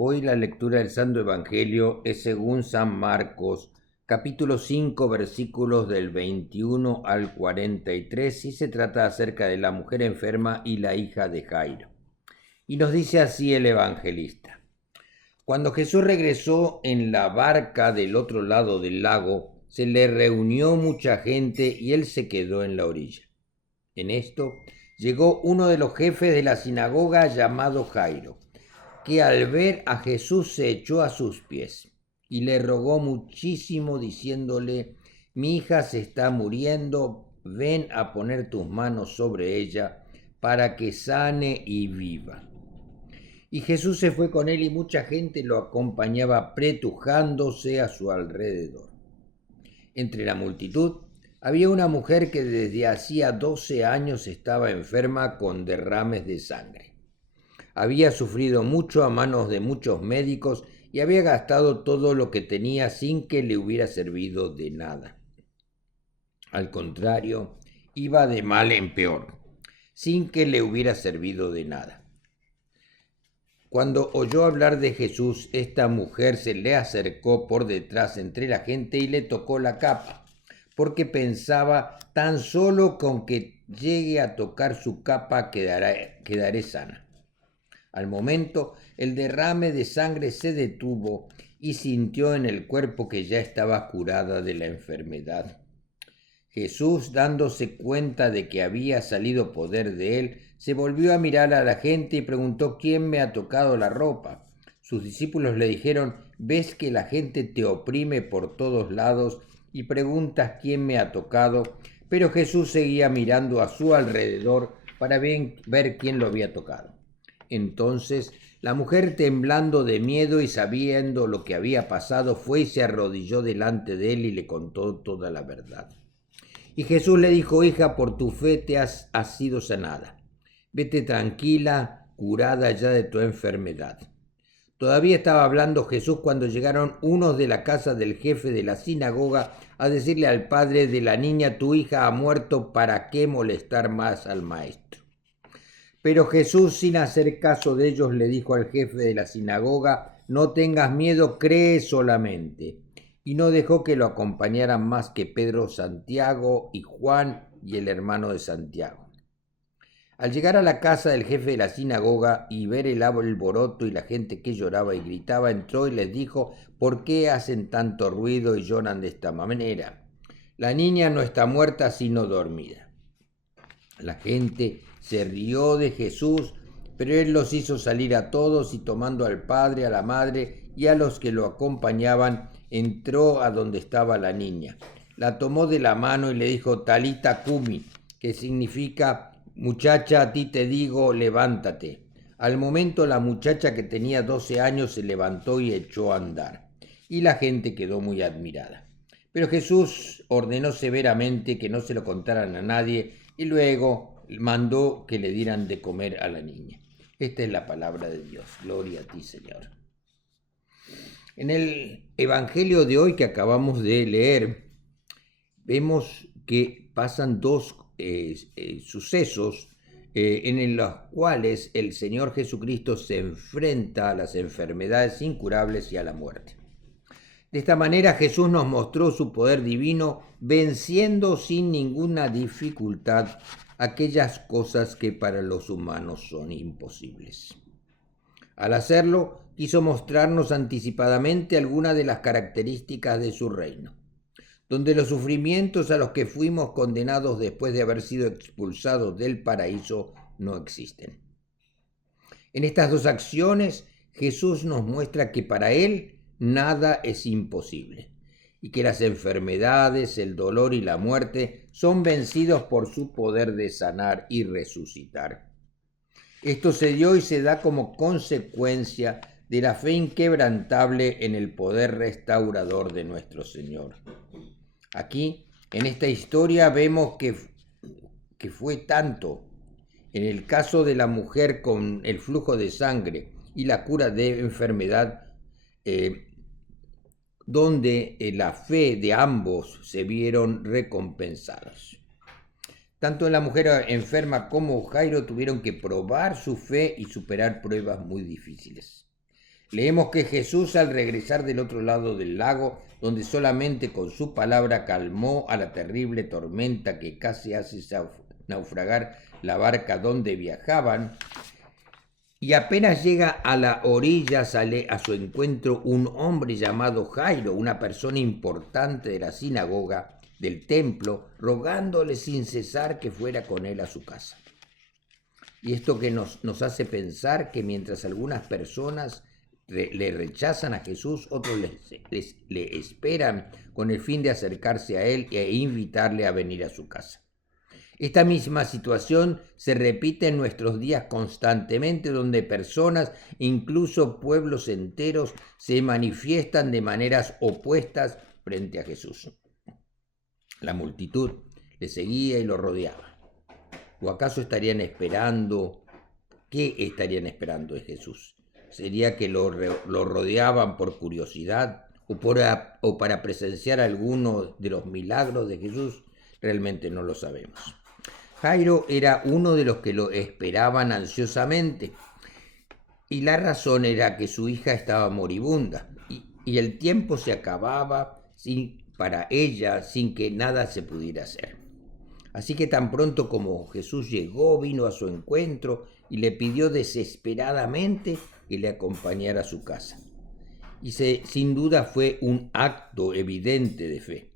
Hoy la lectura del Santo Evangelio es según San Marcos, capítulo 5, versículos del 21 al 43, y se trata acerca de la mujer enferma y la hija de Jairo. Y nos dice así el evangelista: Cuando Jesús regresó en la barca del otro lado del lago, se le reunió mucha gente y él se quedó en la orilla. En esto llegó uno de los jefes de la sinagoga llamado Jairo, que al ver a Jesús se echó a sus pies y le rogó muchísimo diciéndole: mi hija se está muriendo, ven a poner tus manos sobre ella para que sane y viva. Y Jesús se fue con él y mucha gente lo acompañaba apretujándose a su alrededor. Entre la multitud había una mujer que desde hacía 12 años estaba enferma con derrames de sangre. Había sufrido mucho a manos de muchos médicos y había gastado todo lo que tenía sin que le hubiera servido de nada. Al contrario, iba de mal en peor, sin que le hubiera servido de nada. Cuando oyó hablar de Jesús, esta mujer se le acercó por detrás entre la gente y le tocó la capa, porque pensaba: tan solo con que llegue a tocar su capa quedaré sana. Al momento, el derrame de sangre se detuvo y sintió en el cuerpo que ya estaba curada de la enfermedad. Jesús, dándose cuenta de que había salido poder de él, se volvió a mirar a la gente y preguntó: ¿quién me ha tocado la ropa? Sus discípulos le dijeron: ¿ves que la gente te oprime por todos lados y preguntas quién me ha tocado? Pero Jesús seguía mirando a su alrededor para ver quién lo había tocado. Entonces la mujer, temblando de miedo y sabiendo lo que había pasado, fue y se arrodilló delante de él y le contó toda la verdad. Y Jesús le dijo: hija, por tu fe te has sido sanada. Vete tranquila, curada ya de tu enfermedad. Todavía estaba hablando Jesús cuando llegaron unos de la casa del jefe de la sinagoga a decirle al padre de la niña: tu hija ha muerto, ¿para qué molestar más al maestro? Pero Jesús, sin hacer caso de ellos, le dijo al jefe de la sinagoga: no tengas miedo, cree solamente. Y no dejó que lo acompañaran más que Pedro, Santiago y Juan y el hermano de Santiago. Al llegar a la casa del jefe de la sinagoga y ver el alboroto y la gente que lloraba y gritaba, entró y les dijo: ¿por qué hacen tanto ruido y lloran de esta manera? La niña no está muerta, sino dormida. La gente se rió de Jesús, pero él los hizo salir a todos y, tomando al padre, a la madre y a los que lo acompañaban, entró a donde estaba la niña. La tomó de la mano y le dijo: Talita cumi, que significa: muchacha, a ti te digo, levántate. Al momento la muchacha, que tenía 12 años, se levantó y echó a andar, y la gente quedó muy admirada. Pero Jesús ordenó severamente que no se lo contaran a nadie y luego mandó que le dieran de comer a la niña. Esta es la palabra de Dios. Gloria a ti, Señor. En el Evangelio de hoy que acabamos de leer, vemos que pasan dos sucesos en los cuales el Señor Jesucristo se enfrenta a las enfermedades incurables y a la muerte. De esta manera Jesús nos mostró su poder divino, venciendo sin ninguna dificultad aquellas cosas que para los humanos son imposibles. Al hacerlo, quiso mostrarnos anticipadamente algunas de las características de su reino, donde los sufrimientos a los que fuimos condenados después de haber sido expulsados del paraíso no existen. En estas dos acciones, Jesús nos muestra que para él nada es imposible, y que las enfermedades, el dolor y la muerte son vencidos por su poder de sanar y resucitar. Esto se dio y se da como consecuencia de la fe inquebrantable en el poder restaurador de nuestro Señor. Aquí, en esta historia, vemos que fue tanto en el caso de la mujer con el flujo de sangre y la cura de enfermedad, donde la fe de ambos se vieron recompensados. Tanto la mujer enferma como Jairo tuvieron que probar su fe y superar pruebas muy difíciles. Leemos que Jesús, al regresar del otro lado del lago, donde solamente con su palabra calmó a la terrible tormenta que casi hace naufragar la barca donde viajaban, y apenas llega a la orilla, sale a su encuentro un hombre llamado Jairo, una persona importante de la sinagoga, del templo, rogándole sin cesar que fuera con él a su casa. Y esto que nos hace pensar que mientras algunas personas le rechazan a Jesús, otros le esperan con el fin de acercarse a él e invitarle a venir a su casa. Esta misma situación se repite en nuestros días constantemente, donde personas, incluso pueblos enteros, se manifiestan de maneras opuestas frente a Jesús. La multitud le seguía y lo rodeaba. ¿O acaso estarían esperando? ¿Qué estarían esperando de Jesús? ¿Sería que lo rodeaban por curiosidad o para presenciar alguno de los milagros de Jesús? Realmente no lo sabemos. Jairo era uno de los que lo esperaban ansiosamente, y la razón era que su hija estaba moribunda y el tiempo se acababa para ella sin que nada se pudiera hacer. Así que tan pronto como Jesús llegó, vino a su encuentro y le pidió desesperadamente que le acompañara a su casa. Y sin duda fue un acto evidente de fe.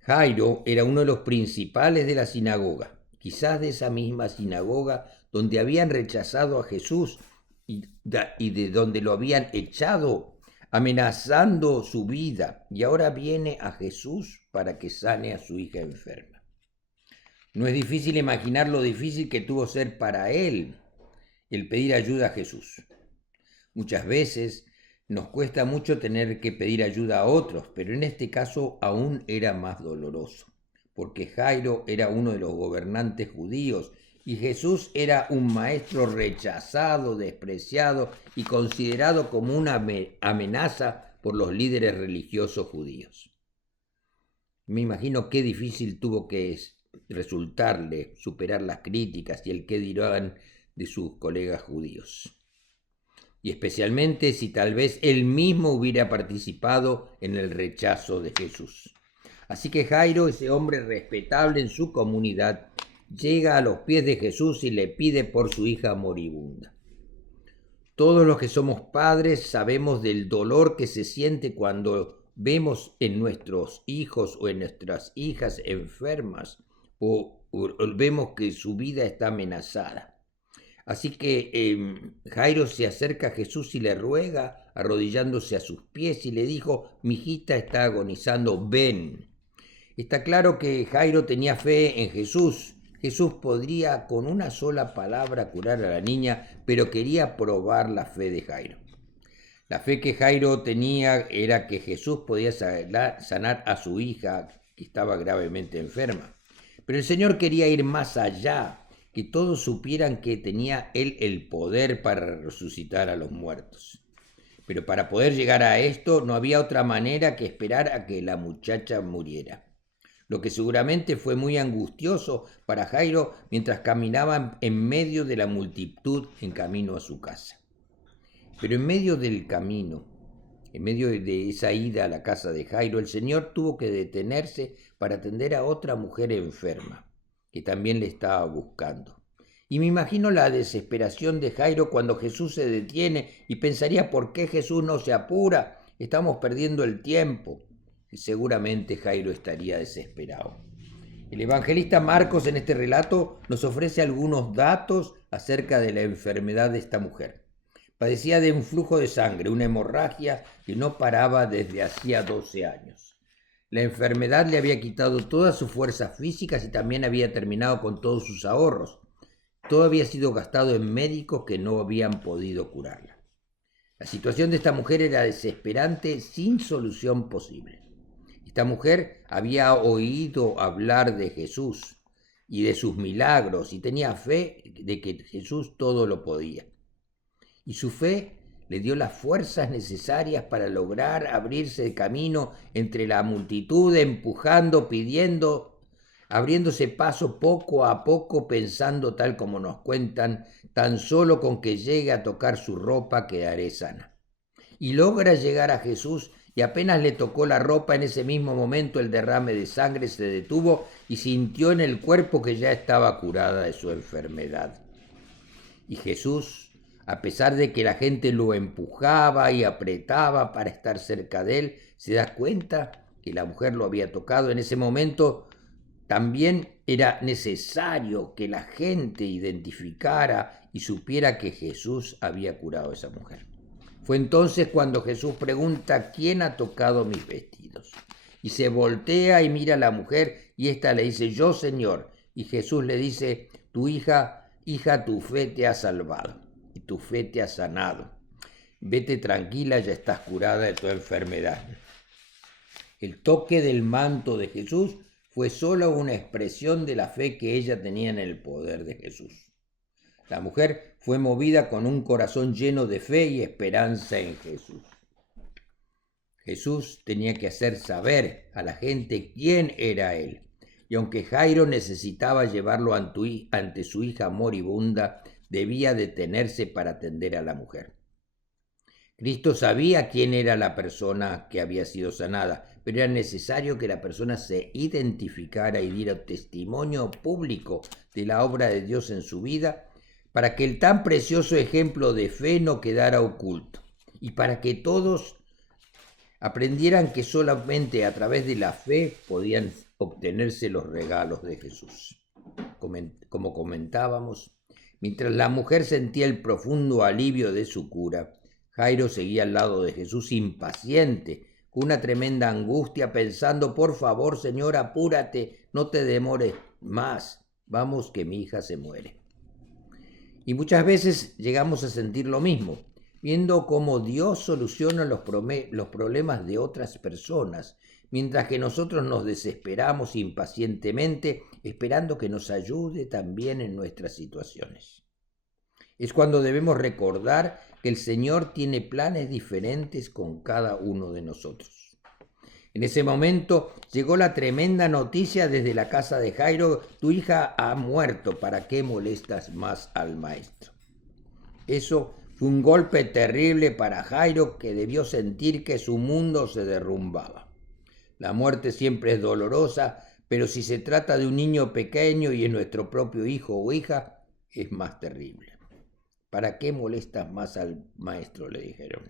Jairo era uno de los principales de la sinagoga, quizás de esa misma sinagoga donde habían rechazado a Jesús y de donde lo habían echado, amenazando su vida, y ahora viene a Jesús para que sane a su hija enferma. No es difícil imaginar lo difícil que tuvo ser para él el pedir ayuda a Jesús. Muchas veces nos cuesta mucho tener que pedir ayuda a otros, pero en este caso aún era más doloroso, porque Jairo era uno de los gobernantes judíos y Jesús era un maestro rechazado, despreciado y considerado como una amenaza por los líderes religiosos judíos. Me imagino qué difícil tuvo que resultarle superar las críticas y el qué dirán de sus colegas judíos. Y especialmente si tal vez él mismo hubiera participado en el rechazo de Jesús. Así que Jairo, ese hombre respetable en su comunidad, llega a los pies de Jesús y le pide por su hija moribunda. Todos los que somos padres sabemos del dolor que se siente cuando vemos en nuestros hijos o en nuestras hijas enfermas o vemos que su vida está amenazada. Así que Jairo se acerca a Jesús y le ruega, arrodillándose a sus pies, y le dijo: mi hijita está agonizando, ven. Está claro que Jairo tenía fe en Jesús. Jesús podría con una sola palabra curar a la niña, pero quería probar la fe de Jairo. La fe que Jairo tenía era que Jesús podía sanar a su hija, que estaba gravemente enferma. Pero el Señor quería ir más allá, que todos supieran que tenía Él el poder para resucitar a los muertos. Pero para poder llegar a esto no había otra manera que esperar a que la muchacha muriera, lo que seguramente fue muy angustioso para Jairo mientras caminaban en medio de la multitud en camino a su casa. Pero en medio del camino, en medio de esa ida a la casa de Jairo, el Señor tuvo que detenerse para atender a otra mujer enferma, que también le estaba buscando. Y me imagino la desesperación de Jairo cuando Jesús se detiene y pensaría: ¿por qué Jesús no se apura? Estamos perdiendo el tiempo. Y seguramente Jairo estaría desesperado. El evangelista Marcos en este relato nos ofrece algunos datos acerca de la enfermedad de esta mujer. Padecía de un flujo de sangre, una hemorragia que no paraba desde hacía 12 años. La enfermedad le había quitado todas sus fuerzas físicas y también había terminado con todos sus ahorros. Todo había sido gastado en médicos que no habían podido curarla. La situación de esta mujer era desesperante, sin solución posible. Esta mujer había oído hablar de Jesús y de sus milagros y tenía fe de que Jesús todo lo podía. Y su fe le dio las fuerzas necesarias para lograr abrirse el camino entre la multitud, empujando, pidiendo, abriéndose paso poco a poco, pensando, tal como nos cuentan: tan solo con que llegue a tocar su ropa quedaré sana. y logra llegar a Jesús y apenas le tocó la ropa, en ese mismo momento el derrame de sangre se detuvo y sintió en el cuerpo que ya estaba curada de su enfermedad. Y Jesús, a pesar de que la gente lo empujaba y apretaba para estar cerca de él, se da cuenta que la mujer lo había tocado. En ese momento también era necesario que la gente identificara y supiera que Jesús había curado a esa mujer. Fue entonces cuando Jesús pregunta: ¿quién ha tocado mis vestidos? Y se voltea y mira a la mujer y ésta le dice: yo, Señor. Y Jesús le dice: hija, tu fe te ha salvado y tu fe te ha sanado. Vete tranquila, ya estás curada de tu enfermedad. El toque del manto de Jesús fue solo una expresión de la fe que ella tenía en el poder de Jesús. La mujer fue movida con un corazón lleno de fe y esperanza en Jesús. Jesús tenía que hacer saber a la gente quién era él. Y aunque Jairo necesitaba llevarlo ante su hija moribunda, debía detenerse para atender a la mujer. Cristo sabía quién era la persona que había sido sanada, pero era necesario que la persona se identificara y diera testimonio público de la obra de Dios en su vida, para que el tan precioso ejemplo de fe no quedara oculto y para que todos aprendieran que solamente a través de la fe podían obtenerse los regalos de Jesús. Como comentábamos, mientras la mujer sentía el profundo alivio de su cura, Jairo seguía al lado de Jesús impaciente, con una tremenda angustia, pensando: por favor, Señor, apúrate, no te demores más, vamos que mi hija se muere. Y muchas veces llegamos a sentir lo mismo, viendo cómo Dios soluciona los problemas de otras personas, mientras que nosotros nos desesperamos impacientemente, esperando que nos ayude también en nuestras situaciones. Es cuando debemos recordar que el Señor tiene planes diferentes con cada uno de nosotros. En ese momento llegó la tremenda noticia desde la casa de Jairo: tu hija ha muerto, ¿para qué molestas más al maestro? Eso fue un golpe terrible para Jairo, que debió sentir que su mundo se derrumbaba. La muerte siempre es dolorosa, pero si se trata de un niño pequeño y es nuestro propio hijo o hija, es más terrible. ¿Para qué molestas más al maestro?, le dijeron.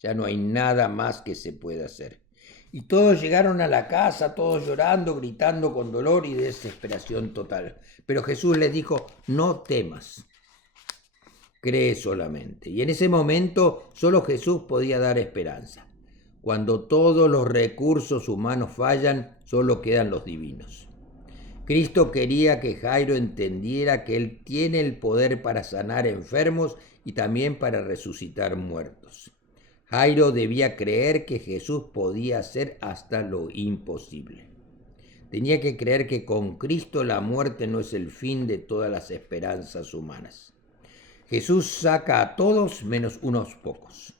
Ya no hay nada más que se pueda hacer. Y todos llegaron a la casa, todos llorando, gritando con dolor y desesperación total. Pero Jesús les dijo: no temas, cree solamente. Y en ese momento solo Jesús podía dar esperanza. Cuando todos los recursos humanos fallan, solo quedan los divinos. Cristo quería que Jairo entendiera que Él tiene el poder para sanar enfermos y también para resucitar muertos. Jairo debía creer que Jesús podía hacer hasta lo imposible. Tenía que creer que con Cristo la muerte no es el fin de todas las esperanzas humanas. Jesús saca a todos menos unos pocos.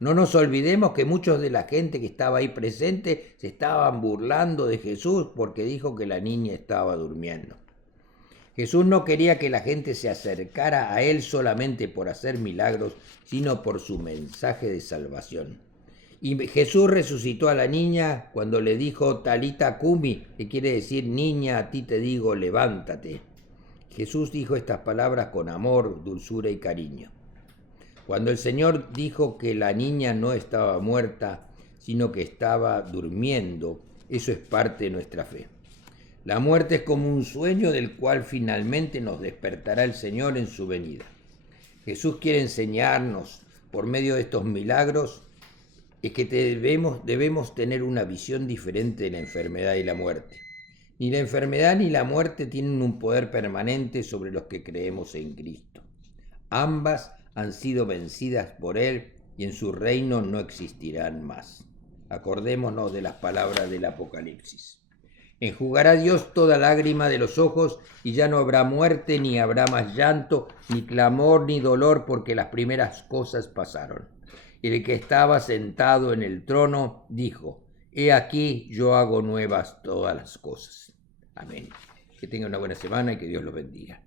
No nos olvidemos que muchos de la gente que estaba ahí presente se estaban burlando de Jesús porque dijo que la niña estaba durmiendo. Jesús no quería que la gente se acercara a él solamente por hacer milagros, sino por su mensaje de salvación. Y Jesús resucitó a la niña cuando le dijo Talita Cumi, que quiere decir: niña, a ti te digo, levántate. Jesús dijo estas palabras con amor, dulzura y cariño. Cuando el Señor dijo que la niña no estaba muerta, sino que estaba durmiendo, eso es parte de nuestra fe. La muerte es como un sueño del cual finalmente nos despertará el Señor en su venida. Jesús quiere enseñarnos, por medio de estos milagros, es que debemos tener una visión diferente de la enfermedad y la muerte. Ni la enfermedad ni la muerte tienen un poder permanente sobre los que creemos en Cristo. Ambas han sido vencidas por Él y en su reino no existirán más. Acordémonos de las palabras del Apocalipsis. Enjugará Dios toda lágrima de los ojos y ya no habrá muerte, ni habrá más llanto, ni clamor, ni dolor, porque las primeras cosas pasaron. Y el que estaba sentado en el trono dijo: he aquí, yo hago nuevas todas las cosas. Amén. Que tengan una buena semana y que Dios los bendiga.